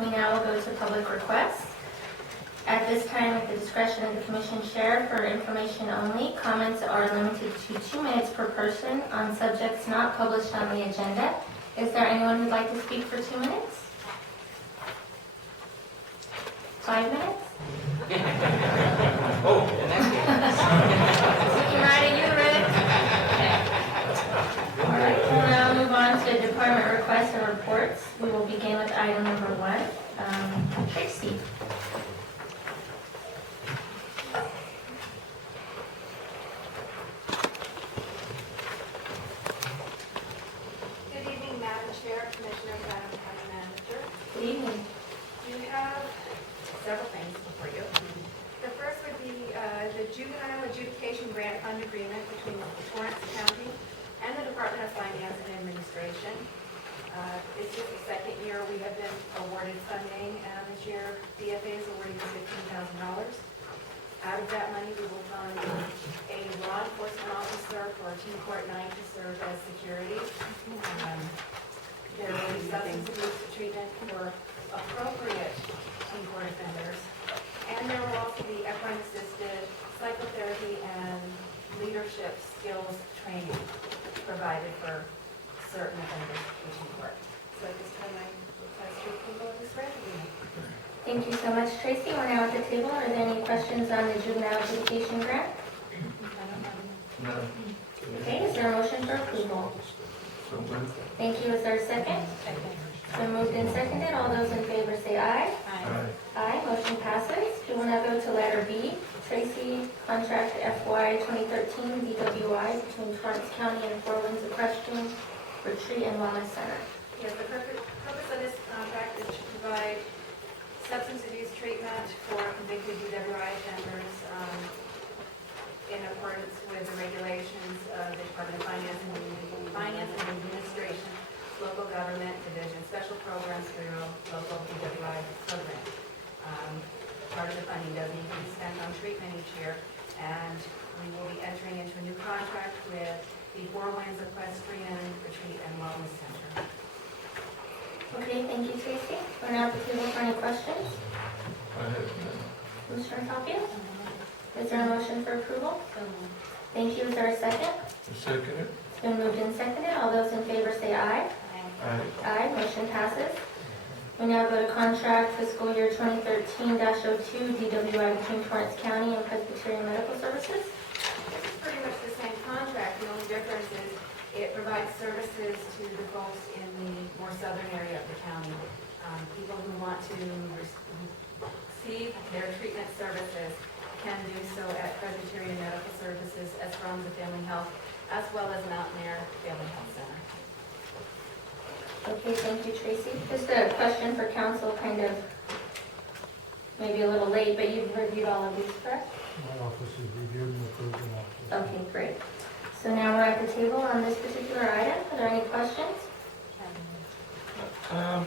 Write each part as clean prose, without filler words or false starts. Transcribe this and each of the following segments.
We now will go to public requests. At this time, at the discretion of the Commission Chair, for information only, comments are limited to 2 minutes per person on subjects not published on the agenda. Is there anyone who'd like to speak for 2 minutes? 5 minutes? Oh, in that Looking right at you, Rick. All right, we'll now move on to department requests and reports. We will begin with item number 1. Tracy. Good evening, Madam Chair, Commissioners, Madam County Manager. Good evening. You have several things before you. The first would be the Juvenile Adjudication Grant Fund Agreement between Torrance County and the Department of Finance and Administration. It's just the second year we have been awarded funding, and this year DFA is awarding us $15,000. Out of that money, we will fund a law enforcement officer for Team Court 9 to serve as security. There will be substance abuse treatment for appropriate Team Court offenders. And there will also be equine-assisted psychotherapy and leadership skills training provided for certain offenders in Team Court. So at this time, I request your approval of this grant agreement. Thank you so much, Tracy. We're now at the table. Are there any questions on the juvenile adjudication grant? No. Okay, is there a motion for approval? So moved. Thank you. Is there a second? So moved and seconded. All those in favor say aye. Aye. Aye. Motion passes. We will now go to letter B. Tracy, contract FY 2013 DWI between Torrance County and Fort Winds Equestrian Retreat and Wellness Center. Yes, the purpose of this contract is to provide substance abuse treatment for convicted DWI offenders in accordance with the regulations of the Department of Finance and Administration, Local Government Division, Special Programs Bureau, Local DWI Program. Part of the funding does need to be spent on treatment each year, and we will be entering into a new contract with the Fort Winds Equestrian Retreat and Wellness Center. Okay, thank you, Tracy. We're now at the table for any questions. I have none. Commissioner Tapia? Is there a motion for approval? Thank you. Is there a second? I second it. It's been moved and seconded. All those in favor say aye. Aye. Aye. Motion passes. We now go to contract fiscal year 2013-02 DWI between Torrance County and Presbyterian Medical Services. This is pretty much the same contract. The only difference is it provides services to the folks in the more southern area of the county. People who want to receive their treatment services can do so at Presbyterian Medical Services, as well as the Family Health, as well as Mountain Air Family Health Center. Okay, thank you, Tracy. Just a question for council, kind of maybe a little late, but you've reviewed all of these, correct? My office is reviewed and approved and office. Okay, great. So now we're at the table on this particular item. Are there any questions? The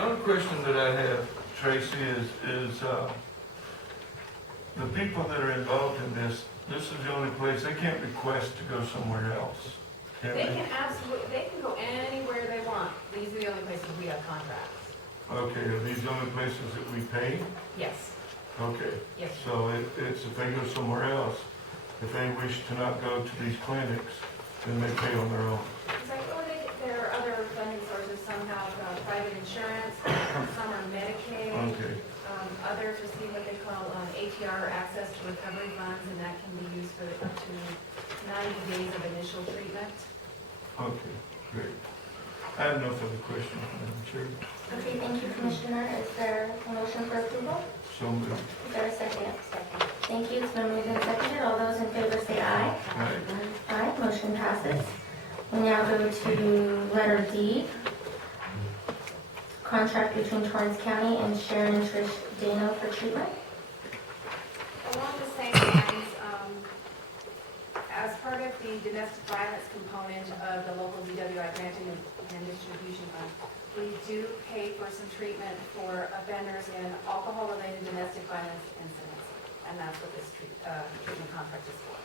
only question that I have, Tracy, is the people that are involved in this is the only place, they can't request to go somewhere else. Can They can absolutely, they can go anywhere they want. These are the only places we have contracts. Okay, are these the only places that we pay? Yes. Okay. Yes. So it's if they go somewhere else, if they wish to not go to these clinics, then they pay on their own. It's like, oh, there are other funding sources. Some have private insurance, some are Medicaid. Okay. Others receive what they call ATR, access to recovery funds, and that can be used for up to 90 days of initial treatment. Okay, great. I have no further questions, Madam Chair. Okay, thank you, Commissioner. Is there a motion for approval? So moved. Is there a second? Second. Thank you. It's been moved and seconded. All those in favor say aye. Aye. Aye. Motion passes. We now go to letter D. Contract between Torrance County and Sharon and Trish Dano for treatment. Along the same lines, as part of the domestic violence component of the local DWI granting and distribution fund, we do pay for some treatment for offenders in alcohol-related domestic violence incidents, and that's what this treatment contract is for.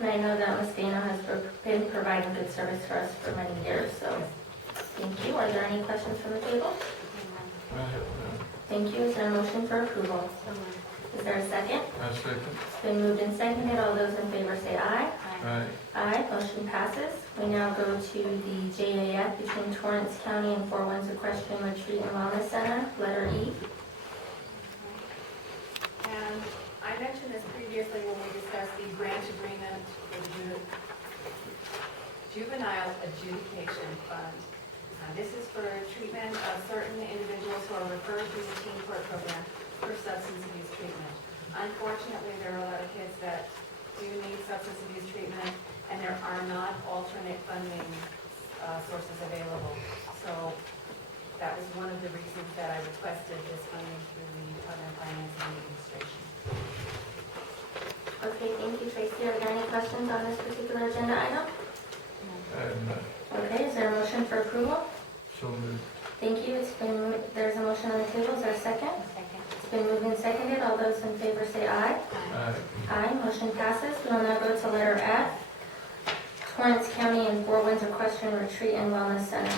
And I know that Ms. Dano has been providing good service for us for many years, so Thank you. Are there any questions from the table? I have none. Thank you. Is there a motion for approval? Is there a second? I second. It's been moved and seconded. All those in favor say aye. Aye. Aye, motion passes. We now go to the JAF between Torrance County and Fort Winds Equestrian Retreat and Wellness Center, letter E. And I mentioned this previously when we discussed the grant agreement for the Juvenile Adjudication Fund. This is for treatment of certain individuals who are referred through the teen court program for substance abuse treatment. Unfortunately, there are a lot of kids that do need substance abuse treatment, and there are not alternate funding sources available. So that was one of the reasons that I requested this funding through the Department of Finance and Administration. Okay, thank you, Tracy. Are there any questions on this particular agenda item? I have none. Okay, is there a motion for approval? So moved. Thank you. There's a motion on the table. Is there a second? It's been moved and seconded. All those in favor say aye. Aye. Aye, motion passes. We will now go to letter F, Torrance County and Fort Winds Equestrian Retreat and Wellness Center.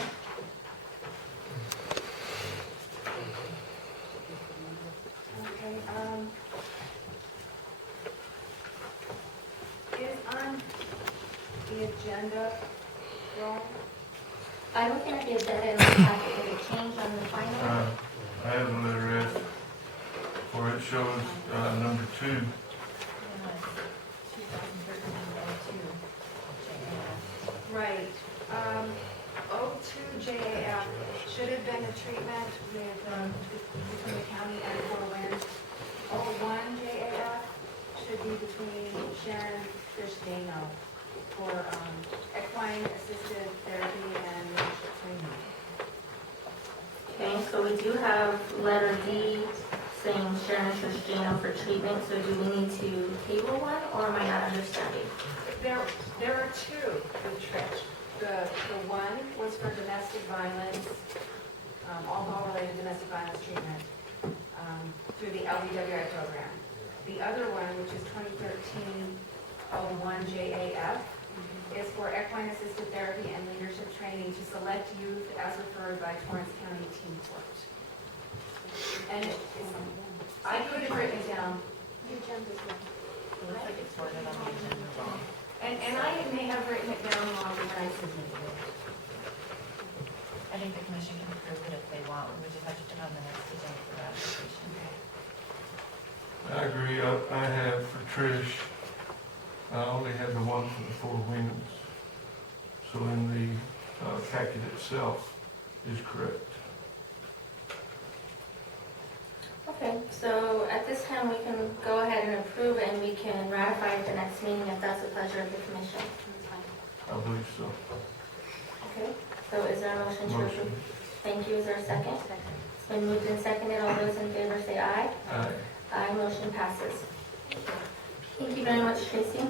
Okay, is on the agenda, Ron? I'm looking at the agenda in the packet. Did it change on the final? I have a letter F where it shows number 2. Right. 02 JAF should have been a treatment with, between the county and Fort Winds. 01 JAF should be between Sharon Fish-Dano for equine assisted therapy and leadership training. Okay, so we do have letter D saying Sharon Tristano for treatment, so do we need to table one, or am I not understanding? There are two with Trish. The one was for domestic violence, alcohol-related domestic violence treatment through the LDWI program. The other one, which is 2013-01 JAF, is for equine assisted therapy and leadership training to select youth as referred by Torrance County Teen Court. And I could have written it down. It looks like it's sorted on the agenda wrong. And I may have written it down wrong when I submitted it. I think the commission can approve it if they want, we would just have to put on the next agenda for ratification. I agree. I have for Trish, I only have the one for the Four Winds. So in the packet itself is correct. Okay, so at this time, we can go ahead and approve and we can ratify at the next meeting if that's the pleasure of the commission. I believe so. Okay, so is there a motion to approve? Motion. Thank you. Is there a second? It's been moved and seconded. All those in favor say aye. Aye. Aye, motion passes. Thank you very much, Tracy.